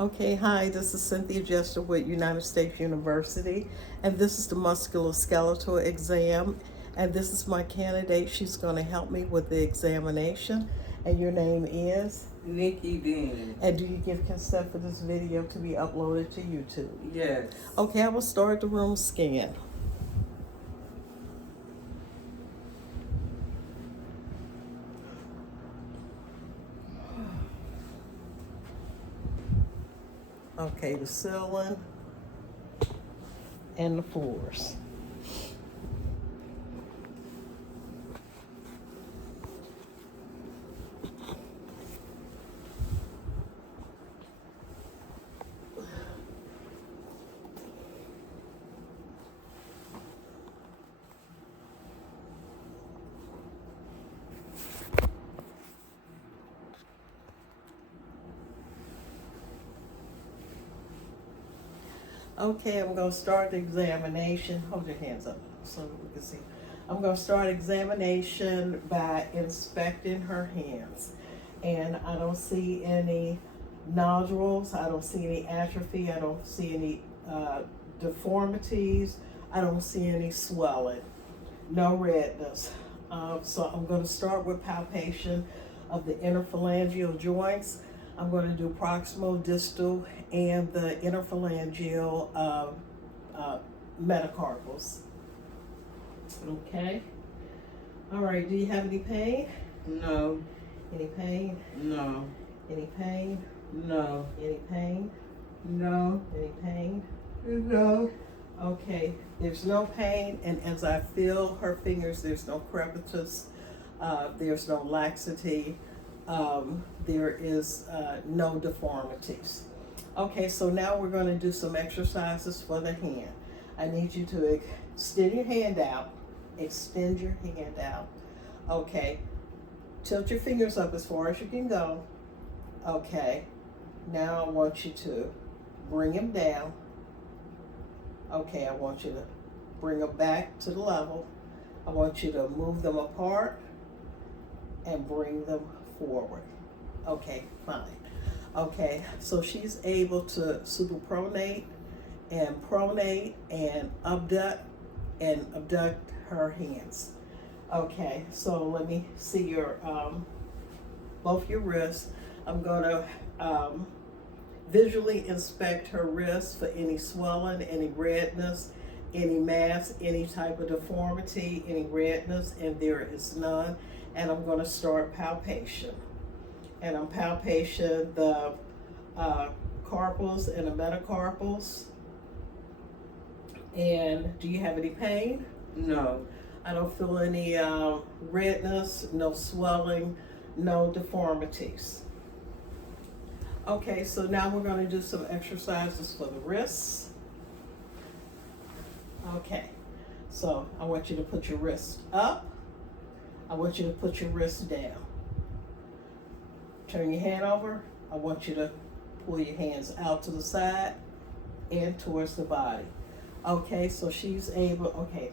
Okay, hi, this is Cynthia Jester with United States University, and this is the musculoskeletal exam, and this is my candidate. She's going to help me with the examination, and your name is? Nikki Dean. And do you give consent for this video to be uploaded to YouTube? Yes. Okay, I will start the room scan. Okay, the ceiling and the floors. Okay, I'm going to start the examination. Hold your hands up so we can see. I'm going to start examination by inspecting her hands. And I don't see any nodules. I don't see any atrophy. I don't see any deformities. I don't see any swelling. No redness. So I'm going to start with palpation of the interphalangeal joints. I'm going to do proximal, distal, and the interphalangeal metacarpals. Okay. All right. Do you have any pain? No. Any pain? No. Any pain? No. Any pain? No. Any pain? No. Okay. There's no pain, and as I feel her fingers, there's no crepitus. There's no laxity. There is no deformities. Okay, so now we're going to do some exercises for the hand. I need you to extend your hand out. Extend your hand out. Okay. Tilt your fingers up as far as you can go. Okay. Now I want you to bring them down. Okay, I want you to bring them back to the level. I want you to move them apart and bring them forward. Okay, fine. Okay, so she's able to supinate and pronate and abduct her hands. Okay, so let me see your both your wrists. I'm gonna visually inspect her wrists for any swelling, any redness, any mass, any type of deformity, any redness, and there is none. And I'm going to start palpation. And I'm palpation the carpals and the metacarpals. And do you have any pain? No. I don't feel any redness, no swelling, no deformities. Okay, so now we're going to do some exercises for the wrists. Okay, so I want you to put your wrist up. I want you to put your wrist down. Turn your hand over. I want you to pull your hands out to the side and towards the body. Okay, so she's able, okay,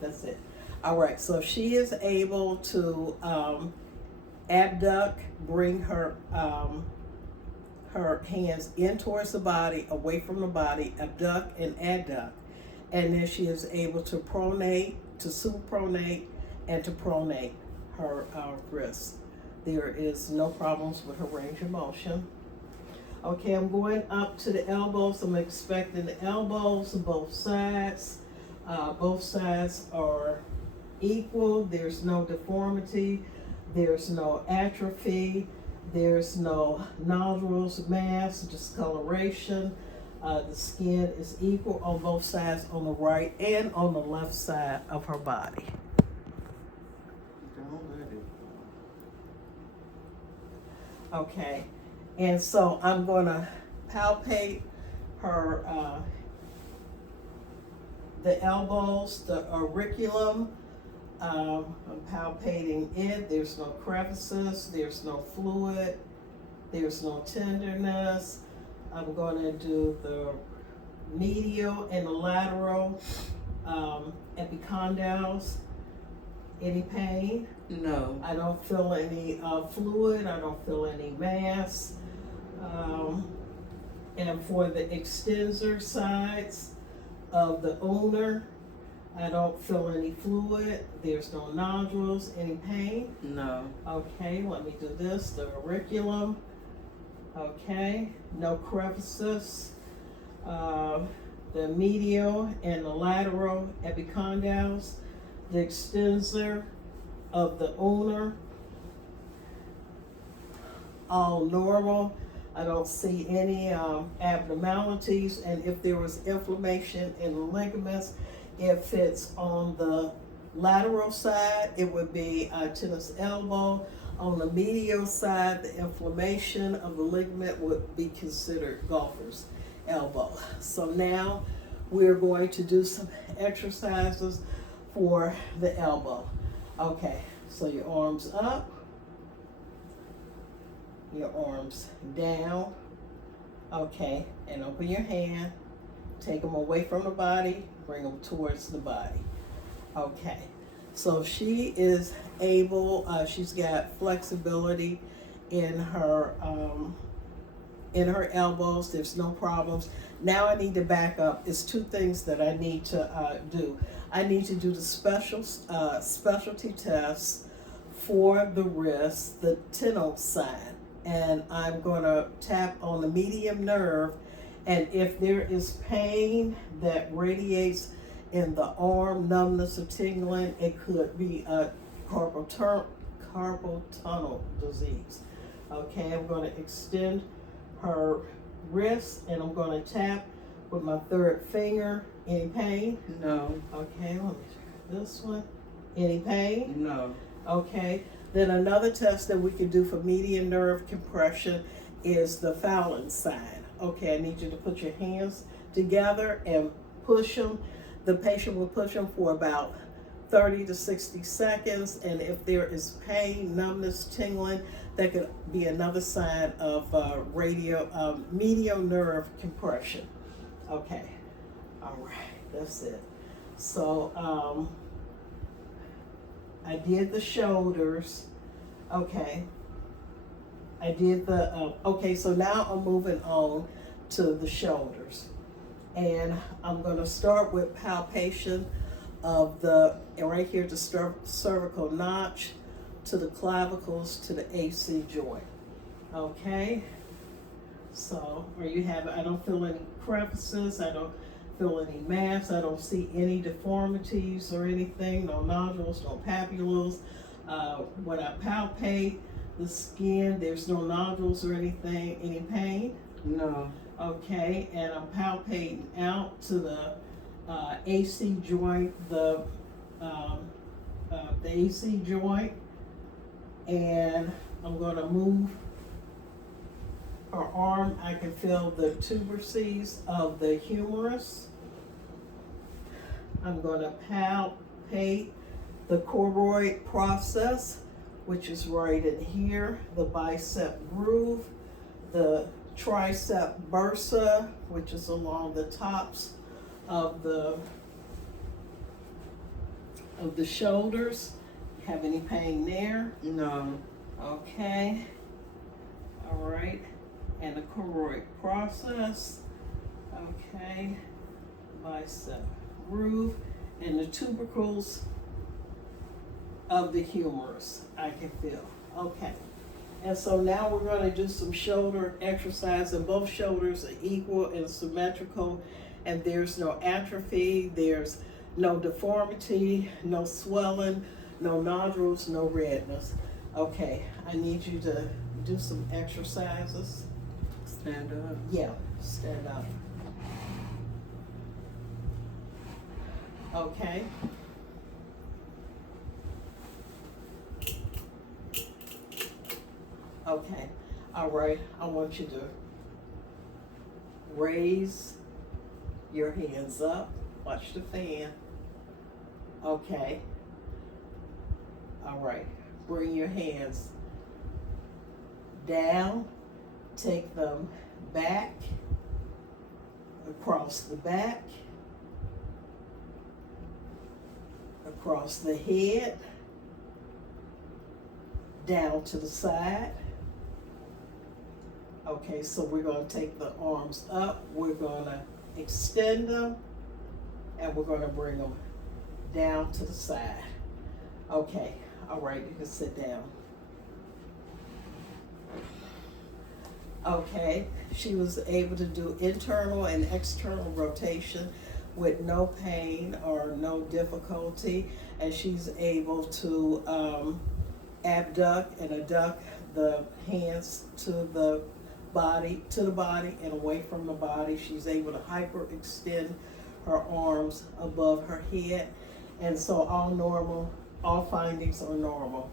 that's it. All right, so she is able to abduct, bring her hands in towards the body, away from the body, abduct and adduct. And then she is able to pronate, to supinate, and to pronate her wrists. There is no problems with her range of motion. Okay, I'm going up to the elbows. I'm expecting the elbows on both sides. Both sides are equal. There's no deformity. There's no atrophy. There's no nodules, mass, discoloration. The skin is equal on both sides, on the right and on the left side of her body. Don't let it Okay, and so I'm going to palpate her, the elbows, the auriculum. I'm palpating it. There's no crevices, there's no fluid, there's no tenderness. I'm going to do the medial and the lateral epicondyles. Any pain? No. I don't feel any fluid. I don't feel any mass. And for the extensor sides of the ulnar, I don't feel any fluid. There's no nodules, any pain. No. Okay, let me do this, the auriculum. Okay, no crevices. The medial and the lateral epicondyles, the extensor of the ulnar, all normal. I don't see any abnormalities, and if there was inflammation in the ligaments, if it's on the lateral side, it would be a tennis elbow. On the medial side, the inflammation of the ligament would be considered golfer's elbow. So now we're going to do some exercises for the elbow. Okay, so your arms up, your arms down. Okay, and open your hand, take them away from the body, bring them towards the body. Okay, so she is able, she's got flexibility in her elbows. There's no problems. Now I need to back up. It's two things that I need to do. I need to do the specialty tests for the wrist, the tendon side, and I'm going to tap on the medium nerve, and if there is pain that radiates in the arm, numbness or tingling, it could be a carpal tunnel disease. Okay, I'm going to extend her wrist and I'm going to tap with my third finger. Any pain? No. Okay, let me try this one. Any pain? No. Okay, then another test that we can do for median nerve compression is the Fallon sign. Okay, I need you to put your hands together and push them. The patient will push them for about 30 to 60 seconds, and if there is pain, numbness, tingling, that could be another sign of medial nerve compression. Okay, all right, that's it. So I did the shoulders. Okay, I did the okay. So now I'm moving on to the shoulders, and I'm going to start with palpation of the right here, the cervical notch, to the clavicles, to the AC joint. Okay, so I don't feel any crevices, I don't feel any mass, I don't see any deformities or anything, no nodules, no papules. When I palpate the skin, there's no nodules or anything. Any pain? No. Okay, and I'm palpating out to the AC joint, the AC joint, and I'm going to move her arm. I can feel the tuberces of the humerus. I'm going to palpate the choroid process, which is right in here, the bicep groove, the tricep bursa, which is along the tops of the shoulders. Have any pain there? No. Okay. All right. And the choroid process. Okay. Bicep groove and the tubercles of the humerus. I can feel. Okay. And so now we're going to do some shoulder exercise, and both shoulders are equal and symmetrical, and there's no atrophy, there's no deformity, no swelling, no nodules, no redness. Okay, I need you to do some exercises. Stand up. Yeah, stand up. Okay. Okay, all right, I want you to raise your hands up, watch the fan. Okay, all right, bring your hands down, take them back, across the back, across the head, down to the side. Okay, so we're gonna take the arms up, we're gonna extend them, and we're gonna bring them down to the side. Okay, all right, you can sit down. Okay, she was able to do internal and external rotation with no pain or no difficulty, and she's able to abduct and adduct the hands to the body and away from the body. She's able to hyperextend her arms above her head, and so all normal, all findings are normal.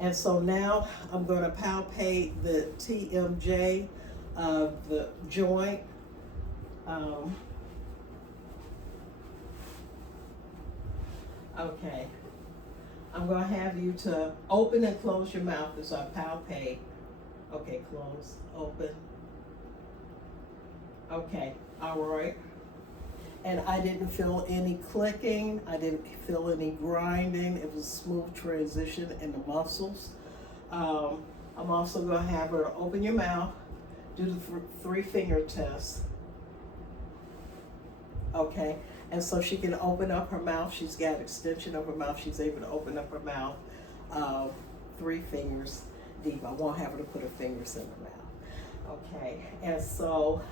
And so now I'm going to palpate the TMJ of the joint. Okay. I'm going to have you to open and close your mouth as I palpate. Okay, close, open. Okay, all right. And I didn't feel any clicking, I didn't feel any grinding. It was a smooth transition in the muscles. I'm also gonna have her open your mouth, do the 3-finger test. Okay, and so she can open up her mouth. She's got extension of her mouth. She's able to open up her mouth 3 fingers deep. I won't have her to put her fingers in her mouth. Okay, and so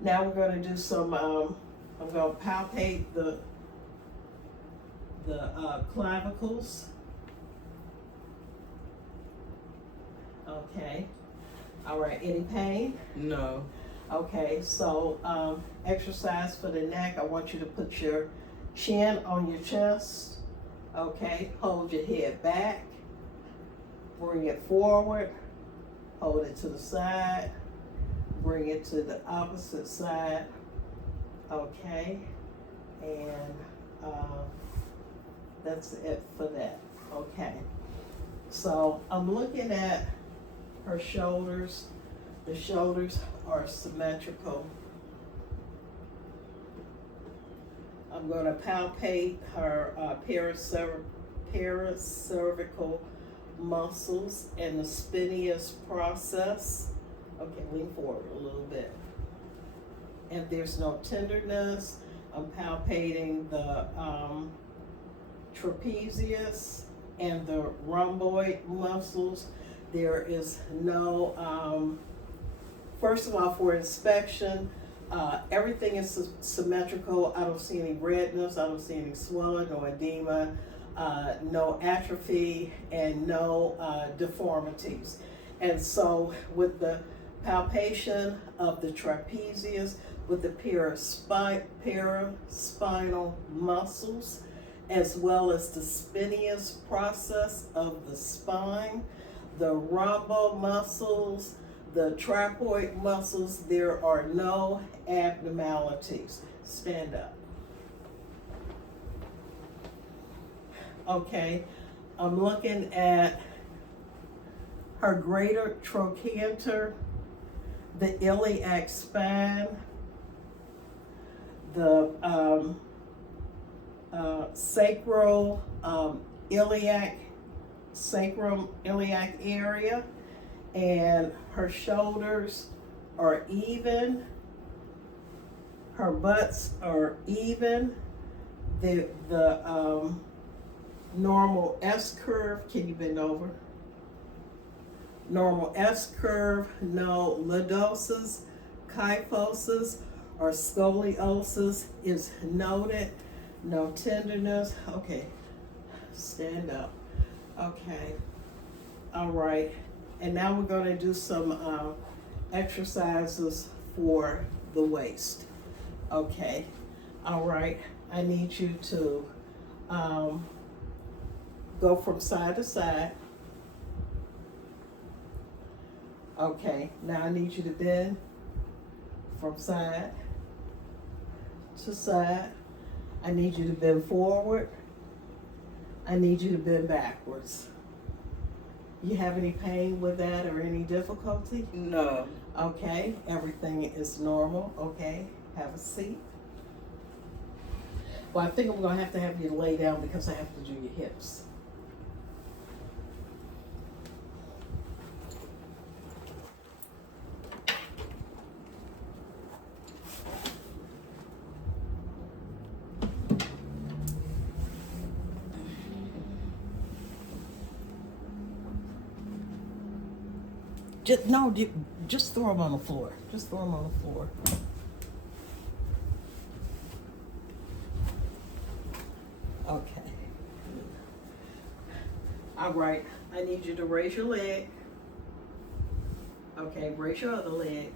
now we're gonna do some, I'm going to palpate the clavicles. Okay. All right. Any pain? No. Okay. So exercise for the neck. I want you to put your chin on your chest. Okay. Hold your head back. Bring it forward. Hold it to the side. Bring it to the opposite side. Okay, and that's it for that. Okay, so I'm looking at her shoulders. The shoulders are symmetrical. I'm going to palpate her paracervical muscles and the sphenius process. Okay, lean forward a little bit. And there's no tenderness. I'm palpating the trapezius and the rhomboid muscles. There is no, first of all, for inspection, everything is symmetrical. I don't see any redness, I don't see any swelling, no edema, no atrophy, and no deformities. And so with the palpation of the trapezius, with the paraspinal muscles, as well as the sphenius process of the spine, the rhombo muscles, the trapezoid muscles, there are no abnormalities. Stand up. Okay, I'm looking at her greater trochanter, the iliac spine, the sacral sacrum iliac area, and her shoulders are even, her butts are even, the normal S curve. Can you bend over? Normal S curve, no lordosis, kyphosis, or scoliosis is noted. No tenderness. Okay, stand up. Okay, all right. And now we're going to do some exercises for the waist. Okay, all right. I need you to go from side to side. Okay, now I need you to bend from side to side. I need you to bend forward. I need you to bend backwards. You have any pain with that or any difficulty? No. Okay, everything is normal. Okay, have a seat. Well, I think I'm going to have you lay down because I have to do your hips. just throw them on the floor. Just throw them on the floor. Okay. All right. I need you to raise your leg. Okay, raise your other leg.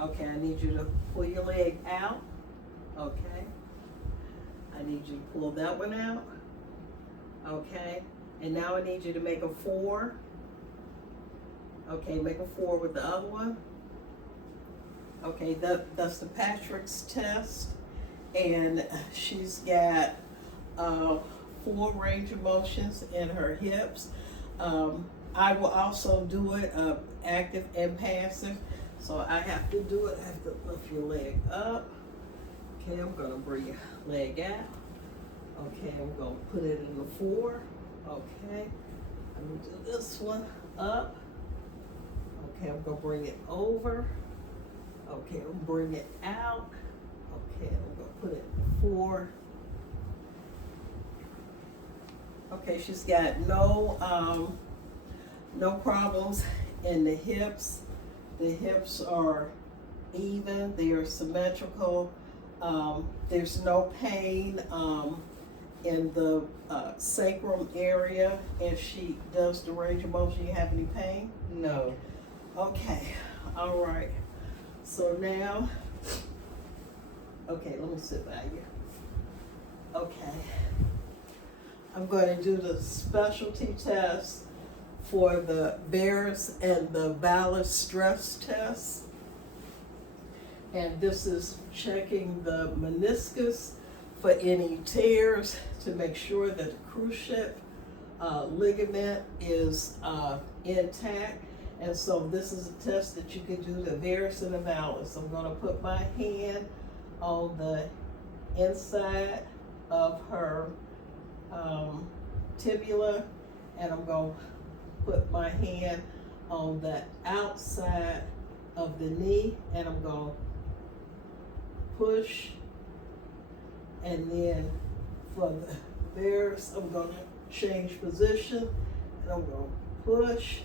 Okay, I need you to pull your leg out. Okay. I need you to pull that one out. Okay. And now I need you to make a 4. Okay, make a 4 with the other one. Okay, that's the Patrick's test. And she's got 4 range of motions in her hips. I will also do it active and passive. So I have to do it. I have to lift your leg up. Okay, I'm gonna bring your leg out. Okay, I'm gonna put it in the 4. Okay, I'm gonna do this one up. Okay, I'm gonna bring it over. Okay, I'm gonna bring it out. Okay, I'm gonna put it in 4. Okay, she's got no problems in the hips. The hips are even, they are symmetrical. There's no pain in the sacrum area. If she does the range of motion, you have any pain? No. Okay, all right. So now, okay, let me sit by you. Okay. I'm going to do the specialty test for the Varus and the Valus stress test. And this is checking the meniscus for any tears to make sure that the cruciate ligament is intact. And so this is a test that you can do the Varus and the Valus. I'm going to put my hand on the inside of her tibia, and I'm going to put my hand on the outside of the knee, and I'm going to push, and then for the Varus, I'm going to change position, and I'm going to push.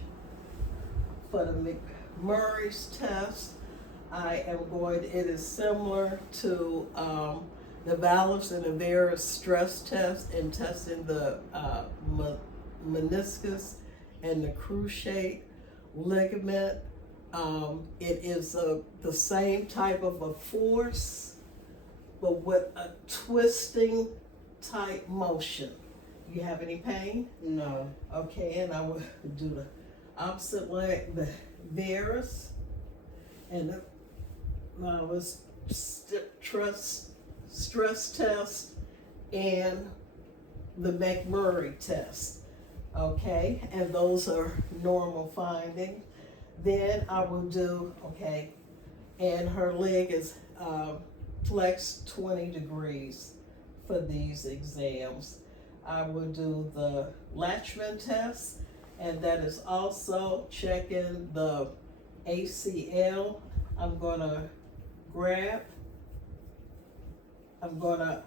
For the McMurray's test, it is similar to the Valus and the Varus stress test in testing the meniscus and the cruciate ligament. It is the same type of a force, but with a twisting type motion. You have any pain? No. Okay, and I will do the opposite leg, the Varus, and the Valus stress test, and the McMurray test. Okay, and those are normal findings. Then I will do, okay, and her leg is flexed 20 degrees for these exams. I will do the Latchman test, and that is also checking the ACL. I'm gonna grab, I'm gonna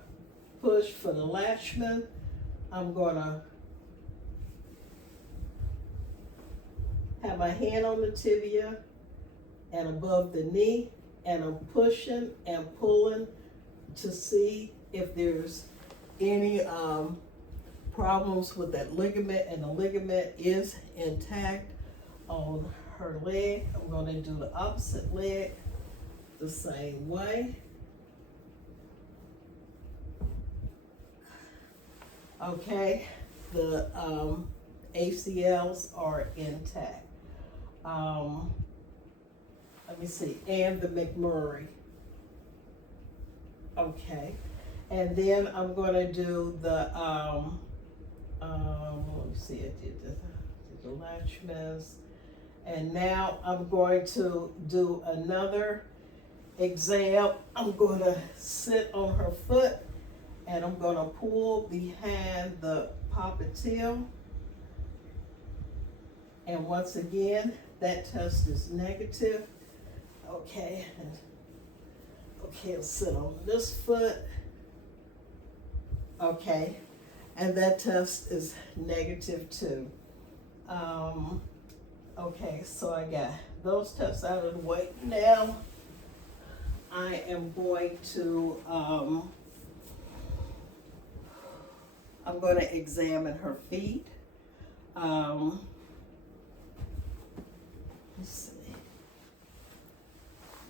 push for the Latchman. I'm gonna have my hand on the tibia and above the knee, and I'm pushing and pulling to see if there's any problems with that ligament, and the ligament is intact on her leg. I'm going to do the opposite leg the same way. Okay, the ACLs are intact. Let me see, and the McMurray. Okay, and then I'm going to do the let me see, I did the Latchman's, and now I'm going to do another exam. I'm going to sit on her foot, and I'm going to pull behind the popliteal. And once again, that test is negative. Okay, okay, I'll sit on this foot. Okay, and that test is negative too. Okay, so I got those tests out of the way. Now, I am going to, I'm going to examine her feet. Let's see.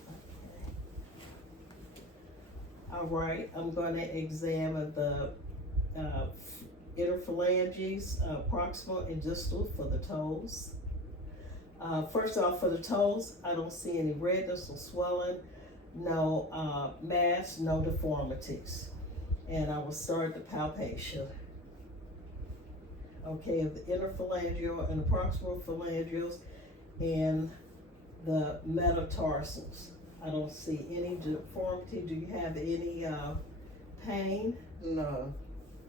Okay. All right, I'm going to examine the interphalanges, proximal and distal for the toes. First off, for the toes, I don't see any redness or swelling, no mass, no deformities. And I will start the palpation. Okay, of the interphalangeal and the proximal phalangeals and the metatarsals. I don't see any deformity. Do you have any pain? No.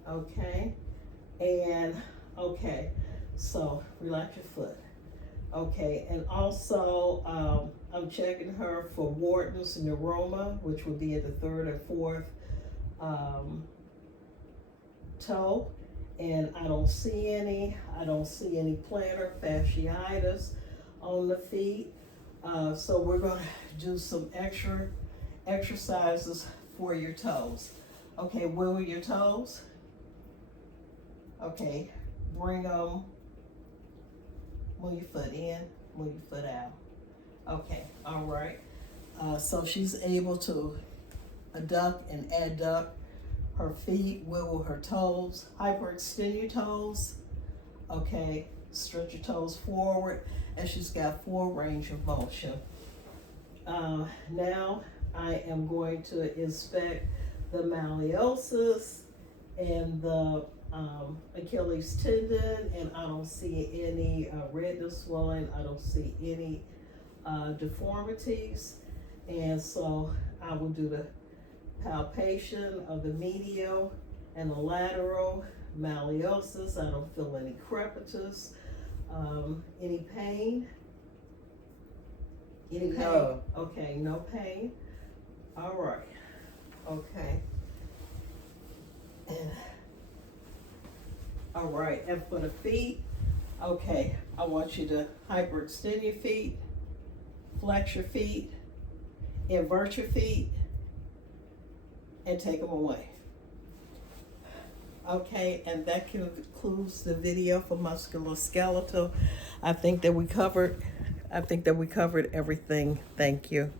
Okay, and okay, so relax your foot. Okay, and also I'm checking her for Wharton's neuroma, which would be at the third and fourth toe, and I don't see any. I don't see any plantar fasciitis on the feet. So we're going to do some extra exercises for your toes. Okay, wiggle your toes. Okay, bring them, move your foot in, move your foot out. Okay, all right. So she's able to adduct and adduct her feet, wiggle her toes, hyperextend your toes. Okay, stretch your toes forward, and she's got full range of motion. Now I am going to inspect the malleosus and the Achilles tendon, and I don't see any redness, swelling. I don't see any deformities, and so I will do the palpation of the medial and the lateral malleosus. I don't feel any crepitus, any pain. Any pain? No. Okay, no pain. All right. Okay. And all right, and for the feet, okay, I want you to hyperextend your feet, flex your feet, invert your feet, and take them away. Okay, and that concludes the video for musculoskeletal. I think that we covered everything. Thank you.